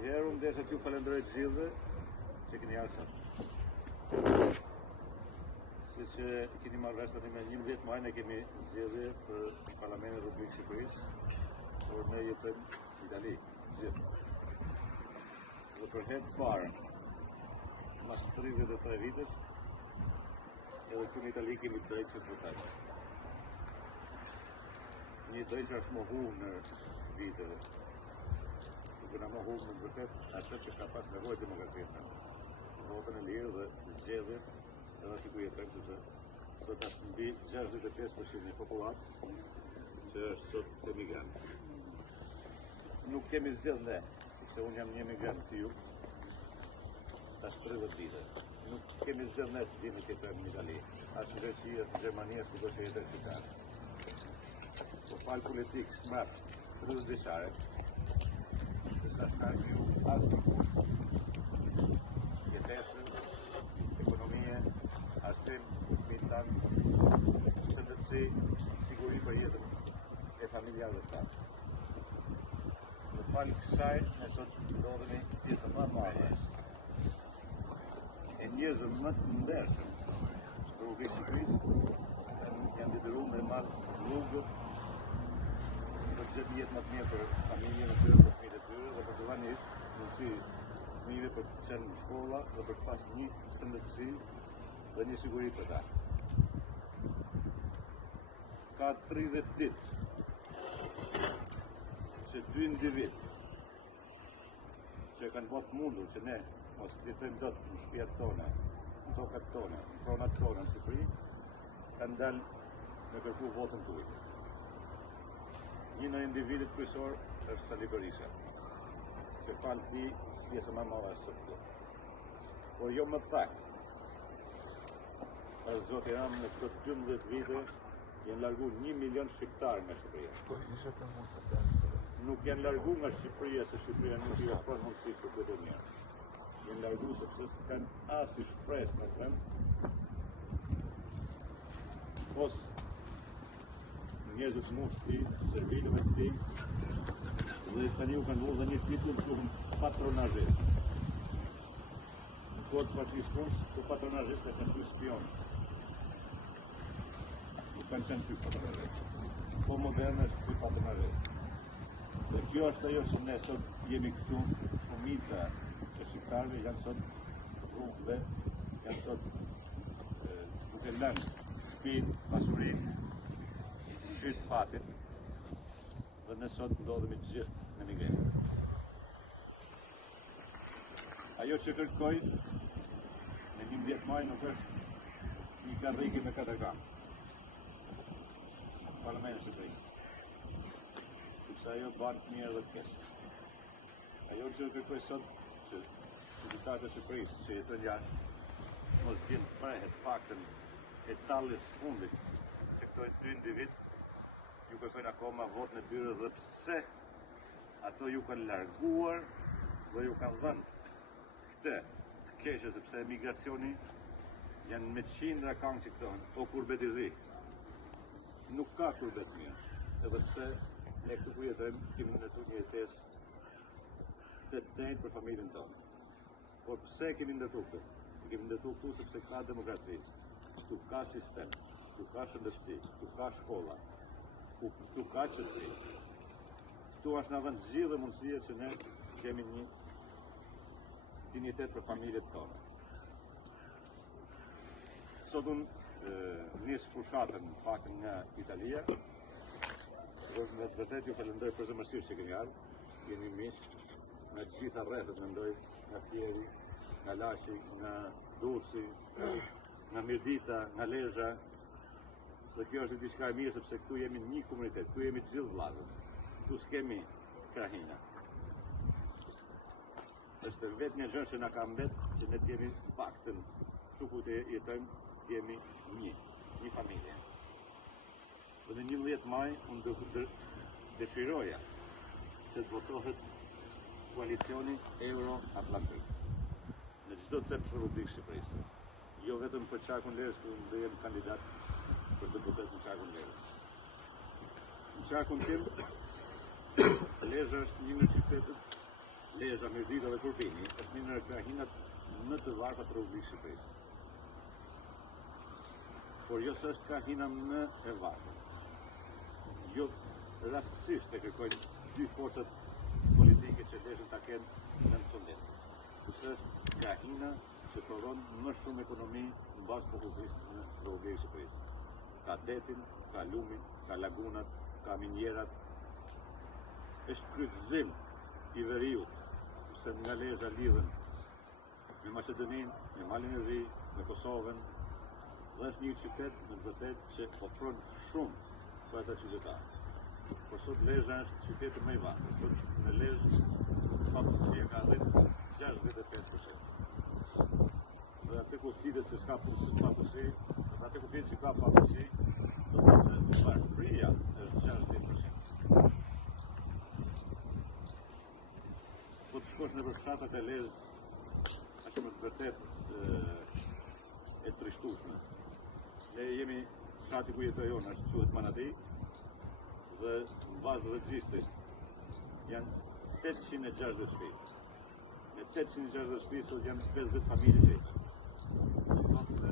Njëherë unë desha t'ju falenderoj të gjithëve që keni ardhur sot. Siç keni marrë vesh tani me 11 maj ne kemi zgjedhje për Parlamentin e Republikës së Shqipërisë, por ne jetojmë në Itali, gjithë. Dhe për herë të parë, mas 33 vitesh, edhe këtu në Itali kemi drejtë që të votojmë. Një drejtë që është mohu në viteve. Nuk na mohu në vërtet atë që ka pas nevojë demokracia. Votën e lirë dhe zgjedhjet edhe aty ku jetojmë sepse sot është mbi 65% e popullatës që është sot emigrant. Nuk kemi zgjedhë ne, sepse unë jam një emigrant si ju, tash 30 vite. Nuk kemi zgjedhë ne të vinë të jetojmë në Itali, as në Greqi, as në Gjermani, as kudo që jetojmë shqiptar. Po fal politikë smart 30 vjeçare, sa ka ju as jetesën, ekonomie, arsim, militan, shëndetësi, siguri për jetën e familjarëve të tanë. Dhe falë kësaj, ne sot ndodhemi pjesë më e madhe e njerëzve më të ndershëm për Republikën e Shqipërisë, janë detyruar me marrë rrugët për të jetë jetë më të mirë për familjen e tyre, për fëmijët e tyre dhe për të dhënë mundësi fëmijëve për të qenë në shkolla dhe për të pas një shëndetësi dhe një siguri për ta. Ka 30 ditë që dy individ që kanë bërë mundur që ne mos jetojmë dot në shtëpiat tona, në tokat tona, në pronat tona në Shqipëri, kanë dalë me kërku votën tuaj. Një në individit kryesor është Sali Berisha, që falë ti pjesë më madhe së këtu. Por jo më pak, është Zoti Ram në këto 12 vite janë largu 1 milion shqiptarë nga Shqipëria. Nuk janë largu nga Shqipëria se Shqipëria nuk i ofron mundësi për këtë mirë. Janë largu sepse s'kanë as i shpresë në vend, ose njerëzit mushti, servilëve të tij, dhe tani u kanë dhënë një titull që quhen patronazhist. Në kohë të partisë punës, të patronazhistët kanë qenë spion. Nuk kanë qenë ty patronazhist. Po moderne është ty patronazhist. Dhe kjo është ajo që ne sot jemi këtu, shumica e shqiptarëve janë sot rrugëve, janë sot duke lënë shtëpinë, pasurinë, shyt fatin, dhe ne sot ndodhemi të gjithë në migrim. Ajo që kërkoj në 11 maj nuk është një karriki me 4 kam. Parlamentin e Shqipërisë. Sepse ajo ban të mirë dhe të keq. Ajo që kërkoj sot që qytetarët e Shqipërisë që jetojnë jashtë mos gjenë prehet faktën e talljes fundit që këto 2 individ ju kërkojnë akoma votën e tyre dhe pse ato ju kanë larguar dhe ju kanë dhënë këtë të keqe sepse emigracioni janë me qindra kanë që këto o kurbetizi. Nuk ka kurbet mirë, edhe pse ne këtu ku jetojmë kemi ndërtuar një jetesë të drejtë për familjen tonë. Por pse kemi ndërtuar këtë? Kemi ndërtuar këtu sepse ka demokraci, këtu ka sistem, këtu ka shëndetësi, këtu ka shkolla, këtu ka qëtësi. Këtu është në vend gjithë dhe mundësia që ne kemi një dignitet për familjet tonë. Sot unë nisë fushatën pakën nga Italia, dhe me të vërtet ju falenderoj për zëmërsisht që keni ardhur, jeni miq, nga gjitha rrethet mendoj, nga Fieri, nga Lashi, nga Durrësi, nga Mirdita, nga Lezhë. Dhe kjo është diçka e mirë sepse këtu jemi një komunitet, këtu jemi të gjithë vëllezër. Këtu s'kemi krahina. Është vetë një gjë që na ka mbet që ne jemi në faktën këtu ku jetojmë, jemi një familje. Dhe në 11 maj unë dëshiroja që të votohet koalicioni Euro-Atlantik në çdo cep të Republikës së Shqipërisë. Jo vetëm për Çakun Lerës, ku unë jem kandidat për deputet në Çakun Lerës. Në Çakun tim, Lezhë është një në qytetet Lezha, Mirdita dhe Kurpini është një ndër krahinat më të varta të Republikës së Shqipërisë. Por jo se është krahina më e varta. Jo rastësisht e kërkojnë dy forcat politike që Lezhën ta kenë në sondet. Sepse është krahina që prodhon më shumë ekonomi në bazë popullsisë në Republikën e Shqipërisë. Ka detin, ka lumin, ka lagunat, ka minjerat. Është kryqëzim i veriut, sepse nga Lezhë lidhen me Maqedoninë, me Malin e Zi, me Kosovën, dhe është një qytet në të vërtetë që ofron shumë për ata qytetarë. Por sot Lezhë është qyteti më i varfër. Sot në Lezhë papërsia ka rreth 65%. Dhe atë ku flitet se s'ka papërsi, atë ku flitet se ka papërsi, do të thotë se varfëria është 60%. Po të shkosh në fshatat e Lezhës, është më të vërtetë e trishtueshme. Ne jemi fshati ku jetoj unë, është quhet Manati, dhe në bazë regjistrit janë 860 shtëpi. Me 860 shtëpi sot janë 50 familje që jetojnë. Do të thotë se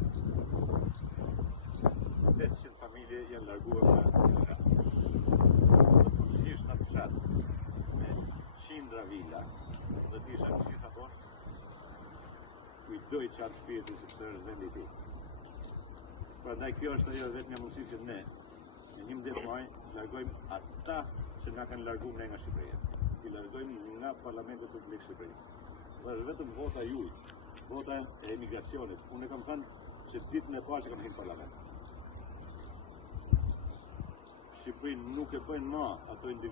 800 familje janë larguar nga fshat. Do të shqish në fshat me qindra vila, dhe të isha si ta thonë, kujdoj qatë shpirtin sepse është vendi i tij. Prandaj kjo është ajo vetëm një mundësi që ne në 11 maj largojmë ata që na kanë larguar ne nga Shqipëria. I largojmë nga Parlamenti i Republikës së Shqipërisë. Dhe është vetëm vota juaj, vota e emigracionit. Unë e kam thënë që ditën e parë që kam hyrë në parlament. Shqipërinë nuk e bëjnë më ato individë